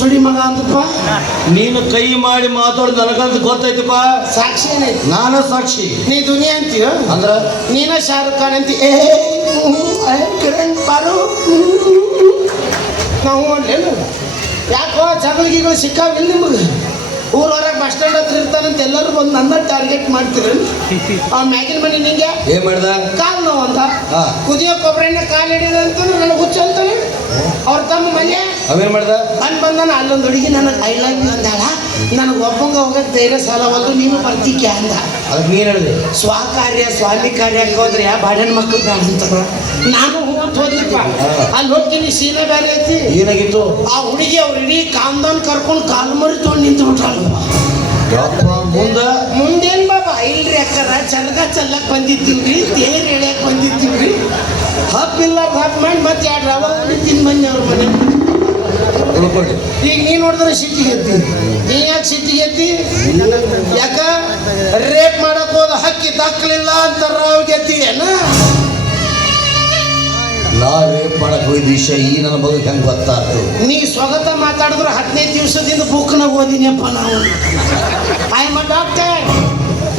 ಮುಸುಡಿ ಮಗ ಅಂತಪ್ಪ. ನೀನು ಕೈ ಮಾಡಿ ಮಾತಾಡೋದು ನನಗಂತ ಗೊತ್ತೈತಪ್ಪ. ಸಾಕ್ಷಿ ಏನೈತಿ? ನಾನ ಸಾಕ್ಷಿ. ನೀ ದುನಿಯಾ ಅಂತೀಯ ಅಂದ್ರ ನೀನ ಶಾರುಖ್ ಖಾನ್ ಅಂತಿ. ಕಿರಣ್ ಪಾರು ನಾವು ಅಲ್ಲೇನು ಯಾಕೋ ಜಗಳಿಗೆಗಳು ಸಿಕ್ಕಾವಿಲ್ಲ ನಿಮಗೆ? ಊರ ಹೊರಗೆ ಬಸ್ ಸ್ಟ್ಯಾಂಡ್ ಹತ್ರ ಇರ್ತಾನಂತ ಎಲ್ಲರೂ ಬಂದು ನನ್ನ ಟಾರ್ಗೆಟ್ ಮಾಡ್ತೀರಿ. ಅವ್ನ ಮ್ಯಾಗಿನ ಮನೆ ನಿಂಗೆ ಏನ್ ಮಾಡ್ದ? ಕಾಲು ನೋವು ಅಂತ ಕುದಿಯೋ ಕೊಬ್ಬರಿನ ಕಾಲು ಹಿಡಿದ ಅಂತಂದ್ರೆ ನನಗೆ ಹುಚ್ಚ ಅಂತಾನೆ. ಅವ್ರ ತಮ್ಮ ಮನೆ ಅವೇನ್ ಮಾಡ್ದ? ಅಲ್ಲಿ ಬಂದಾನ. ಅಲ್ಲೊಂದು ಹುಡುಗಿ ನನಗೆ ಐ ಲವ್ ಯು ಅಂದಾಳ. ನನಗೆ ಒಬ್ಬಂಗ ಹೋಗಕ್ಕೆ ಧೈರ್ಯ ಸಾಲವಲ್ದು, ನೀನು ಬರ್ತೀಕೆ ಅಂದ. ಅದಕ್ಕೆ ನೀನ್ ಹೇಳಿದೆ ಸ್ವಕಾರ್ಯ ಸ್ವಾಮಿ ಕಾರ್ಯಕ್ಕೆ ಹೋದ್ರೆ ಬಾಡನ್ ಮಕ್ಕಳು ಬೇಡ ಅಂತಾರ. ನಾನು ಹೋಗಂತ ಹೋದ್ನಪ್ಪ. ಅಲ್ಲಿ ಹೋಗ್ತೀನಿ ಸೀನಾ ಬೇರೆ ಐತಿ. ಏನಾಗಿತ್ತು? ಆ ಹುಡುಗಿ ಅವ್ರ ಇಡೀ ಕಾಮ್ದಾನ್ ಕರ್ಕೊಂಡು ಕಾಲು ಮರಿ ತೊಗೊಂಡು ನಿಂತು ಬಿಟ್ಟಾಳ. ಮುಂದೇನ್ ಬಾಬಾ ಇಲ್ರಿ ಅಕ್ಕರ ಚರ್ಗ ಚಲ್ಲಕ್ ಬಂದಿದ್ದೀವ್ರಿ, ತೇರ್ ಎಳ್ಯಾಕ್ ಬಂದಿದ್ದೀವ್ರಿ. ಹಪ್ಪಿಲ್ಲ ಹಪ್ ಮಾಡಿ ಮತ್ತೆ ಎರಡು ರವ ಉಂಡಿ ತಿನ್ ಬಂದೆ ಅವ್ರ ಮನೆ. ಈಗ ನೀ ನೋಡಿದ್ರೆ ಸಿಟ್ಟಿಗೆ ಎತ್ತಿ. ನೀ ಯಾಕೆ ಸಿಟ್ಟಿಗೆ ಎತ್ತಿ? ಯಾಕ ರೇಪ್ ಮಾಡಕ್ ಹೋದ ಹಕ್ಕಿ ದಕ್ಕಲಿಲ್ಲ ಅಂತ ರಾವ್ಗೆ ಎತ್ತಿಯೇನ? ನಾ ರೇಪ್ ಮಾಡಕ್ ಹೋಗಿದ್ದ ವಿಷಯ ಈ ನನ್ನ ಬಗ್ಗೆ ಹೆಂಗ್ ಗೊತ್ತಾಯ್ತು? ನೀ ಸ್ವಗತ ಮಾತಾಡಿದ್ರೆ 15 ದಿವಸದಿಂದ ಬುಕ್ನಾಗ ಓದಿನಪ್ಪ ನಾವು. I M a doctor.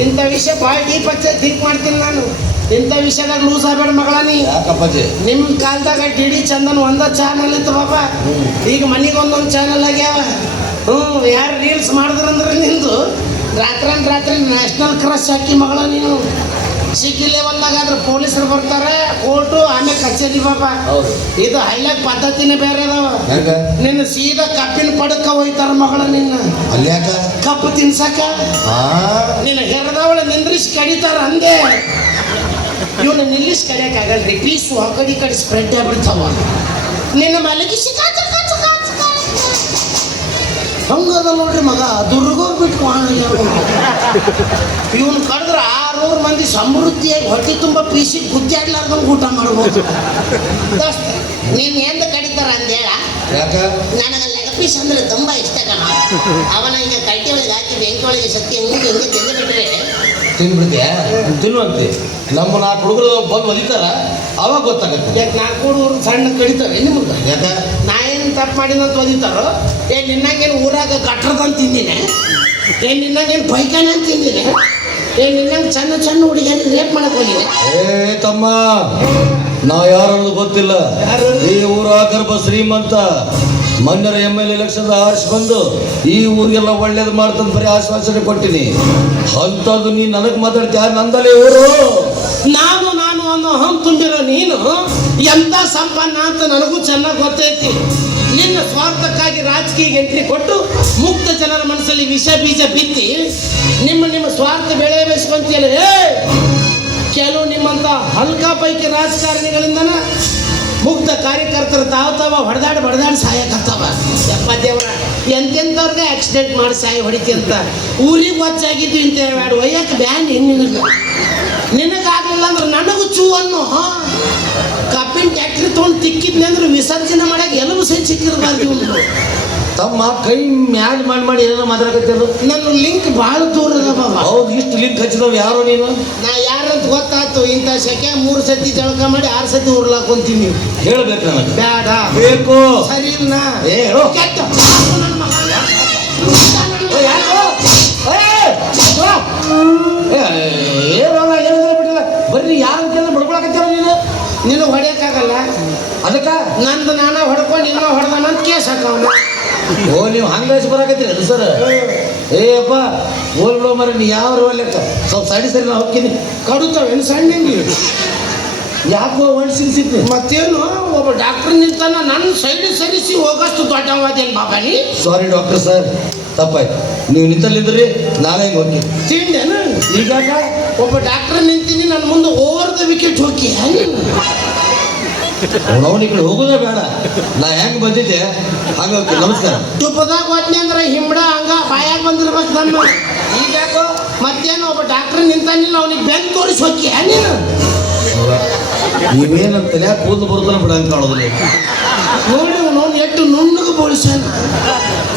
ಇಂಥ ವಿಷಯ ಭಾಳ ಡೀಪ್ ಆಗಿ ಥಿಂಕ್ ಮಾಡ್ತೀನಿ ನಾನು. ಇಂಥ ವಿಷಯದಾಗ ಲೂಸ್ ಆಗಬೇಡ ಮಗಳ ನೀ. ಯಾಕಪ್ಪಾಜಿ? ನಿಮ್ಮ ಕಾಲದಾಗ ಡಿ ಚಂದನ್ ಒಂದ ಚಾನಲ್ ಇತ್ತು ಬಾಬಾ. ಈಗ ಮನೆಗೆ ಒಂದೊಂದು ಚಾನಲ್ ಆಗ್ಯಾವ. ಯಾರು ರೀಲ್ಸ್ ಮಾಡಿದ್ರಂದ್ರೆ ನಿಂದು ರಾತ್ರಿ ನ್ಯಾಷನಲ್ ಕ್ರಶ್ ಹಾಕಿ ಮಗಳ ನೀನು. ಸಿಟಿ ಲೆವೆಲ್ದಾಗ ಆದ್ರೆ ಪೊಲೀಸರು ಬರ್ತಾರೆ, ಕೋರ್ಟು, ಆಮೇಲೆ ಕಚೇರಿ ಬಾಬಾ. ಇದು ಹೈಲಾಕ್ ಪದ್ಧತಿನೇ ಬೇರೆ ಅದಾವ. ನಿನ್ನ ಸೀದಾ ಕಪ್ಪಿನ ಪಡಕ ಹೋಯ್ತಾರ ಮಗಳ ನಿನ್ನ. ಅಲ್ಯಾಕ? ಕಪ್ಪು ತಿನ್ಸಕ ನಿನ್ನ ಹೆರದವಳ ನಿಂದ್ರಿಸಿ ಕಡಿತಾರ ಅಂದೆ. ಇವನು ನಿಲ್ಲಿಸಿ ಕಡಿಯಕ್ಕಾಗಲ್ರಿ. ಪೀಸು ಆ ಕಡೆ ಈ ಕಡೆ ಸ್ಪ್ರೆಡ್ ಆಗ್ಬಿಡ್ತಾವ. ನಿನ್ನ ಮಲಗಿಸಿ ಹಂಗದ ನೋಡ್ರಿ ಮಗ. ದುರ್ಗೋಗ್ಬಿಟ್ಟು ಇವನು ಕಡಿದ್ರೆ 600 ಮಂದಿ ಸಮೃದ್ಧಿಯಾಗಿ ಹೊಟ್ಟೆ ತುಂಬ ಪೀಸಿ ಬುದ್ಧಿ ಆಗ್ಲಾರ್ದಂಗೆ ಊಟ ಮಾಡ್ಬೋದು. ನೀನು ಎಂದ ಕಡಿತಾರ ಅಂದೇಳ? ನನಗೆ ಲೆಗ ಪೀಸ್ ಅಂದ್ರೆ ತುಂಬಾ ಇಷ್ಟ ಕಣ. ಅವನ ಈಗ ಕಟ್ಟಿ ಒಳಗೆ ಹಾಕಿ ಬೆಂಕಿ ಒಳಗೆ ಸತ್ತಿ ಹಿಂಗೆ ತಿಂದು ಬಿಟ್ರೆ ತಿನ್ಬಿಡ್ತೀಯ? ತಿನ್ನುವಂತೆ ನಮ್ಮ 4 ಹುಡುಗರು ಬಂದು ಒಲಿತಾರ, ಅವಾಗ ಗೊತ್ತಾಗತ್ತೆ. ಯಾಕೆ 4 ಹುಡುಗರು ಸಣ್ಣ ಕಡಿತಾವೆ ನಿಮ್ಗೆ? ಯಾಕ ನಾ ಏನು ತಪ್ಪು ಮಾಡಿದಂತ ಒಲಿತಾರೋ? ನಿನ್ನಂಗೇನು ಊರಾಗ ಗಟ್ರದಂತ ತಿಂದಿನಿ? ನಿನ್ನಂಗೇನು ಪೈಖಾನೆ ಅಂತ ತಿಂದಿನಿ? ನಿನ್ನಂಗೆ ಸಣ್ಣ ಹುಡುಗಿಯರು ರೇಪ್ ಮಾಡಕ್ ಹೋಗಿನಿ? ಏ ತಮ್ಮ, ನಾ ಯಾರನ್ನೋದು ಗೊತ್ತಿಲ್ಲ. ಈ ಊರ ಗರ್ಭ ಶ್ರೀಮಂತ. ಮೊನ್ನೆ MLA ಎಲೆಕ್ಷನ್ ಆರಿಸಿ ಬಂದು ಈ ಊರಿಗೆಲ್ಲ ಒಳ್ಳೇದು ಮಾಡ್ತಂತ ಬರೀ ಆಶ್ವಾಸನೆ ಕೊಟ್ಟಿನಿ. ಅಂಥದ್ದು ನೀನು ನನಗೆ ಮಾತಾಡ್ತೀಯ? ನಂದಲೇ ಊರು. ನಾನು ಅನ್ನೋ ಹಂ ತುಂಬಿರೋ ನೀನು ಎಂತ ಸಂಪನ್ನ ಅಂತ ನನಗೂ ಚೆನ್ನಾಗಿ ಗೊತ್ತೈತಿ. ನಿನ್ನ ಸ್ವಾರ್ಥಕ್ಕಾಗಿ ರಾಜಕೀಯ ಎಂಟ್ರಿ ಕೊಟ್ಟು ಮುಕ್ತ ಜನರ ಮನಸ್ಸಲ್ಲಿ ವಿಷ ಬೀಜ ಬಿತ್ತಿ ನಿಮ್ಮ ಸ್ವಾರ್ಥ ಬೆಳೆ ಬೇಯಿಸ್ಕೊಂತೀಯಲ್ಲ. ಕೆಲವು ನಿಮ್ಮಂತ ಹಲ್ಕಾ ಪೈಕಿ ರಾಜಕಾರಣಿಗಳಿಂದನ ಮುಕ್ತ ಕಾರ್ಯಕರ್ತರು ತಾವ ಹೊಡೆದಾಡಿ ಸಾಯಕತ್ತಾವ. ಯಪ್ಪ ದೇವರ, ಎಂತೆಂಥವ್ರಿಗೆ ಆಕ್ಸಿಡೆಂಟ್ ಮಾಡಿ ಸಾಯಿ ಹೊಡಿತಿ ಅಂತ ಊರಿಗೆ ವಚ್ಚಾಗಿದ್ದು ಇಂತ ಬೇಡ ಒಯ್ಯಕ್ಕೆ ಬ್ಯಾನ್. ನಿನಗಾಗಲಿಲ್ಲ ಅಂದ್ರೆ ನನಗೂ ಚೂ ಅನ್ನೋ. ಕಬ್ಬಿನ ಟ್ಯಾಕ್ಟ್ರಿ ತೊಗೊಂಡು ತಿಕ್ಕಿದ್ನಿ ಅಂದ್ರೆ ವಿಸರ್ಜನೆ ಮಾಡಕ್ಕೆ ಎಲ್ಲರೂ ಸೈ ಸಿಕ್ಕಿರಬಾರ್ದು. ತಮ್ಮ ಕೈ ಮ್ಯಾಡ್ ಮಾಡಿ ಏನೋ ಮಾತಾಡಕತ್ತಿರು. ನನ್ನ ಲಿಂಕ್ ಭಾಳ ದೂರ ಅದ ಬಾಬಾ. ಹೌದು, ಇಷ್ಟು ಲಿಂಕ್ ಹಚ್ಚಿದವ್ ಯಾರು ನೀನು? ನಾ ಯಾರಂತ ಗೊತ್ತಾಯ್ತು. ಇಂಥ ಸೆಕೆ 3 ಸತಿ ಜಳಕ ಮಾಡಿ 6 ಸತಿ ಉರ್ಲಾಕೊಂತೀನಿ. ಹೇಳ್ಬೇಕು ನನಗೆ? ಬೇಡ, ಬೇಕು. ಸರಿ ಇಲ್ಲ. ಕೆಟ್ಟ ಬರ್ರಿ, ಯಾರಂತೆಲ್ಲ ಬಡ್ಕೊಳಕತ್ತಾರ ನೀನು? ನೀನು ಹೊಡೆಯಕ್ಕಾಗಲ್ಲ. ಅದಕ್ಕೆ ನಂದು ನಾನ ಹೊಡ್ಕೊಂಡು ಇನ್ನೂ ಹೊಡೆದಾನಂತ ಕೇಸ್ ಹಾಕವನ. ಓ, ನೀವು ಹಂಗಾಯ್ಸಿ ಬರಾಕತ್ತೀರಿ ಅದು ಸರ್? ಏ ಅಪ್ಪ ಓಲ್ಬಿಡೋ ಮರ, ನೀ ಯಾವ ಲೆಕ್ಕ ಸ್ವಲ್ಪ ಸರಿ ನಾ ಹೋಗ್ತೀನಿ. ಕಡುತ್ತವೇನು ಸಣ್ಣ? ಯಾಕೋ ಒಣಸಿರ್ಸಿದ್ನಿ. ಮತ್ತೇನು ಒಬ್ಬ ಡಾಕ್ಟರ್ ನಿಂತಾನ ನನ್ನ ಸೈಡ್ ಸರಿಸಿ ಹೋಗಷ್ಟು ದೊಡ್ಡವಾದೇನು ಬಾಬಾ ನೀ? ಸಾರಿ ಡಾಕ್ಟರ್ ಸರ್, ತಪ್ಪಾಯ್ತು. ನೀವು ನಿಂತಲ್ಲಿದ್ರಿ, ನಾಳೆ ಹಿಂಗೆ ಹೋಗಿ ತಿಂಡೇನು? ಈಗಾಗ ಒಬ್ಬ ಡಾಕ್ಟರ್ ನಿಂತೀನಿ, ನನ್ನ ಮುಂದೆ ಓವರ್ ದ ವಿಕೆಟ್ ಹೋಗಿ ಅವನ ಕಡೆ ಹೋಗೋದೇ ಬೇಡ. ನಾ ಹೆಂಗೆ ಬಂದಿದ್ದೆ ಹಂಗೆ ಹೋಗ್ತೀನಿ. ನಮಸ್ಕಾರ. ತುಪ್ಪದಾಗ ಹೋದ್ನಿ ಅಂದ್ರೆ ಹಿಂಬಡ ಹಂಗ ಬಾಯಾಗ ಬಂದಿರ್ಬೇಕು ನಮ್ಮ. ಈಗಾಕೋ ಮತ್ತೇನು ಒಬ್ಬ ಡಾಕ್ಟರ್ ನಿಂತಾನಿಲ್ಲ, ಅವನಿಗೆ ಬೆನ್ ತೋರಿಸಿ ಹೋಗಿ ನೀನು. ನೀವೇನಂತ ಯಾಕೆ ಕೂದಲು ಬರುತ್ತಾನೆ ಬಿಡ ಅಂತ ಕಾಣೋದಿಲ್ಲ. ನೋಡಿ ಅವನು ಎಷ್ಟು ನುಣ್ಣಗೆ ಬೋಳಿಸ್ಯಾನ.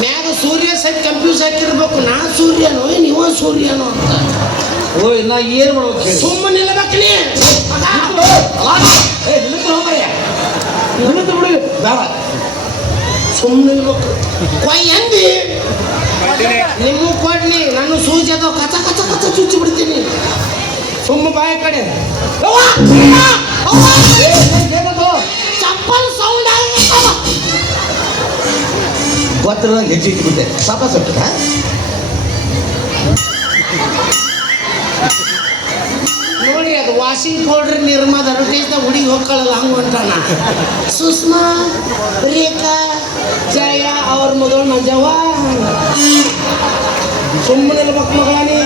ಮ್ಯಾಗ ಸೂರ್ಯ ಸಹಿತ ಕನ್ಫ್ಯೂಸ್ ಹಾಕಿರ್ಬೇಕು. ನಾ ಸೂರ್ಯನೋ ನೀವ ಸೂರ್ಯನೋ ಅಂತ. ಓಯ್, ನಾ ಏನು ಮಾಡ್ಬೇಕು? ಸುಮ್ಮನೆ ನಿಲ್ಲಬೇಕಲಿ. ಬಿಡು ಬೇಡ, ಸುಮ್ಮನೆ ಇರ್ಬೇಕು. ಕೊಯ್ ಅದಾವ, ಕಚ ಕಚ ಕಚ ಚುಚ್ಚಿ ಬಿಡ್ತೀನಿ. ಸುಮ್ಮ ಬಾಯ ಕಡೆ ಚಪ್ಪಲ್ ಸೌಂಡ್ ಆಗತ್ತವ. ಗೊತ್ತಿರೋದಾಗ ಹೆಜ್ಜೆ ಇಟ್ಬಿಟ್ಟೆ ಸಾಪ ಸಟ್ಟ. ನೋಡಿ ಅದು ವಾಷಿಂಗ್ ಪೌಡ್ರ್ ನಿರ್ಮಾದ ಅಡ್ವರ್ಟೈಸ್ದಾಗ ಹುಡುಗಿ ಹೋಗ್ಕೊಳ್ಳಲ್ಲ ಹಂಗೆ ಹೊಂಟಾನ. ಸುಷ್ಮಾ, ರೇಖಾ, ಜಯ ಅವ್ರ ಮಗಳು ಮಂಜವ್ವ. ಸುಮ್ಮನೆ ಇರ್ಬೇಕು ಮಗಳಾನಿ.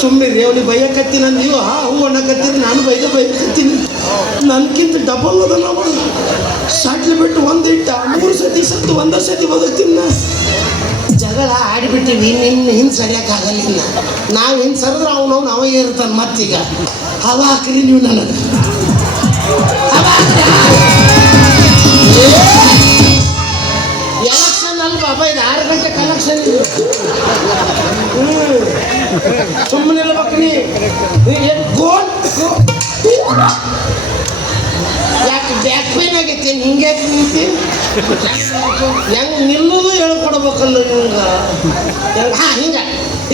ಸುಮ್ಮನೆ ರೇವಲಿ ಬೈಯಕತ್ತೀನಿ ಅಂದ್ ನೀವು ಹೂ ಅನ್ನಕತ್ತೀರಿ, ನಾನು ಬೈಯಕತ್ತೀನಿ. ನನ್ಕಿಂತ ಡಬಲ್ ಅದ ನಾವು ಸಾಟ್ಲಿ ಬಿಟ್ಟು ಒಂದು ಇಟ್ಟ 3 ಸತಿ ಸತ್ತು ಒಂದೇ ಸತಿ ಬದುಕ್ತೀನಿ ನಾ. ಜಗಳ ಆಡಿಬಿಟ್ಟಿವಿ, ನಿನ್ನ ಹಿಂದೆ ಸರಿಯಕ್ಕಾಗಲ್ಲ. ಇನ್ನ ನಾವು ಹಿಂದೆ ಸರಿದ್ರೆ ಅವನವ್ನು ಅವ ಇರ್ತಾನೆ. ಮತ್ತೀಗ ಹವ ಹಾಕ್ರಿ ನೀವು ನನಗೆ. ಎಲೆಕ್ಷನ್ ಅಲ್ಲ ಬಾಬಾ, ಇದು 6 ಗಂಟೆ ಕಲೆಕ್ಷನ್ ಇದು. ಸುಮ್ಮನೆ ಇರ್ಬೇಕ್ರಿ. ಯಾಕೆ ಬ್ಯಾಕ್ ಪೇನ್ ಆಗೈತೆ ಹಿಂಗೆ ನಿಂತಿ? ಹೆಂಗೆ ನಿಲ್ಲೋದು ಹೇಳ್ಕೊಡ್ಬೇಕಲ್ಲ ಇವಂಗ. ಹಾಂ ಹಿಂಗೆ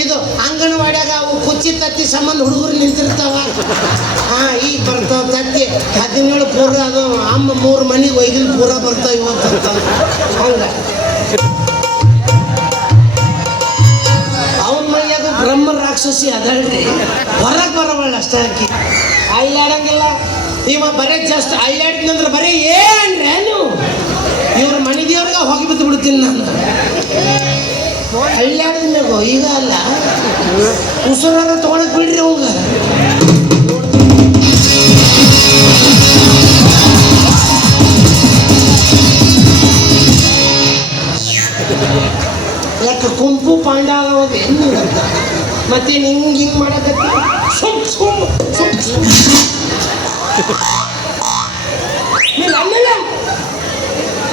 ಇದು ಅಂಗನವಾಡ್ಯಾಗ ಅವು ಕುಚ್ಚಿ ತತ್ತಿ ಸಂಬಂಧ ಹುಡುಗರು ನಿಂತಿರ್ತಾವ. ಹಾಂ ಈಗ ಬರ್ತಾವ ತತ್ತಿ 17 ಪೂರ, ಅದು ಅಮ್ಮ 3 ಮನೆಗೆ ಒಯ್ದಿಲ್ ಪೂರ ಬರ್ತಾವ ಇವತ್ತು. ಹಂಗೆ ಅವನ ಮನೆಗೆ ಅದು ಬ್ರಹ್ಮ ರಾಕ್ಷಸಿ ಅದಲ್ರಿ, ಹೊರಗೆ ಬರವಳ್ಳ ಅಷ್ಟ ಹಾಕಿ ಅಳ್ಳಾಡಂಗಿಲ್ಲ. ಇವ ಬರೇ ಜಸ್ಟ್ ಅಳ್ಳಾಡ್ತಂದ್ರೆ ಬರೀ ಏನ್ರೇನು ಇವ್ರ ಮನೆ ದೇವ್ರಿಗೆ ಹೋಗಿ ಬಿದ್ದು ಬಿಡ್ತೀನಿ ನಾನು. ಅಳ್ಳಾಡಿದ ಮ್ಯಾಗೋ ಈಗ ಅಲ್ಲ, ಉಸಿರಾಗ ತೊಗೊಳಕ್ ಬಿಡ್ರಿ ಅವಂಗ. ಯಾಕೆ ಕುಂಪು ಪಾಂಡಾಗೋದು ಏನು ಮತ್ತೆ ಹಿಂಗೆ ಮಾಡಕತ್ತಿ.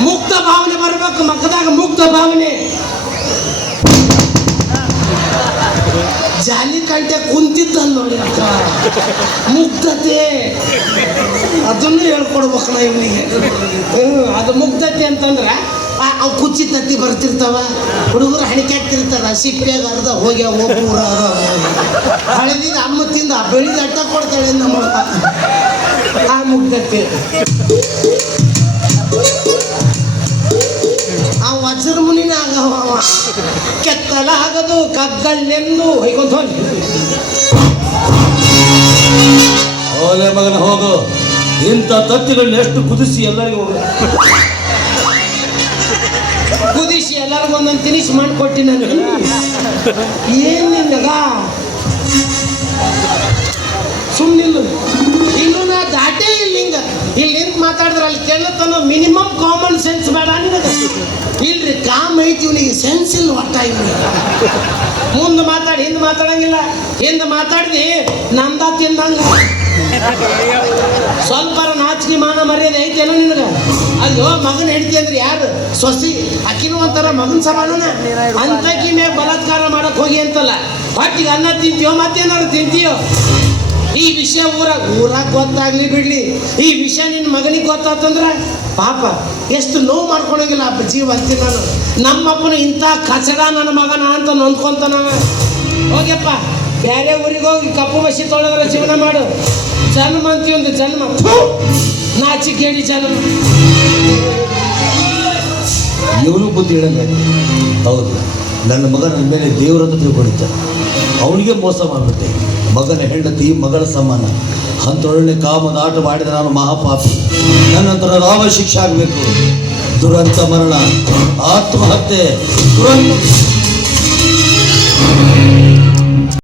ಮುಕ್ತ ಭಾವನೆ ಬರ್ಬೇಕು ಮಕ್ಕದಾಗ, ಮುಕ್ತ ಭಾವನೆ. ಜಾಲಿ ಕಂಟೆ ಕುಂತಿದ್ದಲ್ಲ ನೋಡಿ ಮುಗ್ಧತೆ, ಅದನ್ನು ಹೇಳ್ಕೊಡ್ಬೇಕು ನಾ ಇವನಿಗೆ. ಅದು ಮುಗ್ಧತೆ ಅಂತಂದ್ರೆ ಅವು ಕುಚ್ಚಿ ತತ್ತಿ ಬರ್ತಿರ್ತಾವ, ಹುಡುಗರು ಹಣಿಕಾಗ್ತಿರ್ತಾರ, ಸಿಪ್ಪ್ಯಾಗ ಅರ್ಧ ಹೋಗಿ ಒಬ್ಬೂರ ಹಳದಿದ ಅಮ್ಮ ತಿಂದ ಬೆಳಿದ ಅಟ್ಟ ಕೊಡ್ತಾಳೆ ನಮ್ಮ ಆ ಮುಗ್ಧತೆ. ಆ ವಜ್ರ ಮುನಿನ ಆಗವ ಕೆತ್ತಲಾಗದು ಕಗ್ಗಳ್ಳೆಂದು ಹೊಯ್ಕೊಂತ ಹೋಲೆ ಮಗನ ಹೋಗು. ಇಂಥ ತತ್ತಿಗಳನ್ನ ಎಷ್ಟು ಕುದಿಸಿ ಎಲ್ಲರಿಗೂ ಕುದಿಸಿ ಎಲ್ಲರಿಗೂ ಒಂದೊಂದು ತಿನಿಸಿ ಮಾಡಿಕೊಟ್ಟಿ ನಾನು. ಏನಿಲ್ಲಗ ಸುಮ್ಮನಿಲ್ಲ, ಇನ್ನು ನಾ ದಾಟೇ ಇಲ್ಲ. ಹಿಂಗೆ ಇಲ್ಲಿ ನಿಂತು ಮಾತಾಡಿದ್ರೆ ಅಲ್ಲಿ ಕೇಳತ್ತನೋ ಮಿನಿಮಮ್ ಕಾಮನ್ ಸೆನ್ಸ್ ಬೇಡ ನಿನಗೆ. ಇಲ್ರಿ ಕಾಮ್ ಐತಿ ಇವನಿಗೆ, ಸೆನ್ಸ್ ಇಲ್ಲ ಒಟ್ಟ ಇವನಿಗೆ. ಮುಂದೆ ಮಾತಾಡಿ ಹಿಂದೆ ಮಾತಾಡಂಗಿಲ್ಲ, ಹಿಂದೆ ಮಾತಾಡಿದಿ ನಂದ ತಿಂದಂಗ. ಸ್ವಲ್ಪ ನಾಚಿಕೆ ಮಾನ ಮರ್ಯಾದೆ ಐತೇನೋ ನಿನಗೆ? ಅಲ್ಲೋ ಮಗನ ಹೆಂಡತಿ ಅಂದ್ರೆ ಯಾರು ಸೊಸಿ, ಅಕ್ಕಿನೂ ಒಂಥರ ಮಗನ ಸಮಾನ. ಅಂತಕಿ ಮ್ಯಾಗ ಬಲಾತ್ಕಾರ ಮಾಡಕ್ ಹೋಗಿ ಅಂತಲ್ಲ, ಹೊಟ್ಟಿಗೆ ಅನ್ನ ತಿಂತೀಯೋ ಮತ್ತೇನಾದ್ರು ತಿಂತೀಯೋ? ಈ ವಿಷಯ ಊರಾಗ ಗೊತ್ತಾಗ್ಲಿ ಬಿಡ್ಲಿ, ಈ ವಿಷಯ ನಿನ್ನ ಮಗನಿಗೆ ಗೊತ್ತಾತಂದ್ರೆ ಪಾಪ ಎಷ್ಟು ನೋವು ಮಾಡ್ಕೊಳಂಗಿಲ್ಲ ಅಪ್ಪ ಜೀವ ಅಂತೀನಿ ನಾನು. ನಮ್ಮಪ್ಪನ ಇಂಥ ಕಚಡ ನನ್ನ ಮಗನ ಅಂತ ನೊಂದ್ಕೊಂತಾನವ. ಹೋಗ್ಯಪ್ಪ ಬೇರೆ ಊರಿಗೆ ಹೋಗಿ ಕಪ್ಪು ಬಸಿ ತೊಳೆದ್ರೆ ಜೀವನ ಮಾಡು. ಜನ್ಮ ಅಂತೀವಿ ಒಂದು ಜನ್ಮ, ನಾಚಿಕೇಡಿ ಜನ್ಮ. ಇವನು ಬುದ್ಧಿ ಹೇಳಂಗಾಯ್ತು. ಹೌದು, ನನ್ನ ಮಗ ನನ್ನ ಮೇಲೆ ದೇವರನ್ನು ತಿಳ್ಕೊಂಡಿದ್ದ, ಅವನಿಗೆ ಮೋಸ ಮಾಡಿಬಿಟ್ಟೆ. ಮಗನ ಹೆಂಡತಿ ಮಗಳ ಸಮಾನ, ಅಂಥೊಳ್ಳೆ ಕಾಮದ ಆಟ ಮಾಡಿದ ನಾನು ಮಹಾಪಾಪಿ. ನನ್ನಂತರ ರಾವ ಶಿಕ್ಷೆ ಆಗಬೇಕು. ದುರಂತ ಮರಣ, ಆತ್ಮಹತ್ಯೆ, ದುರಂತ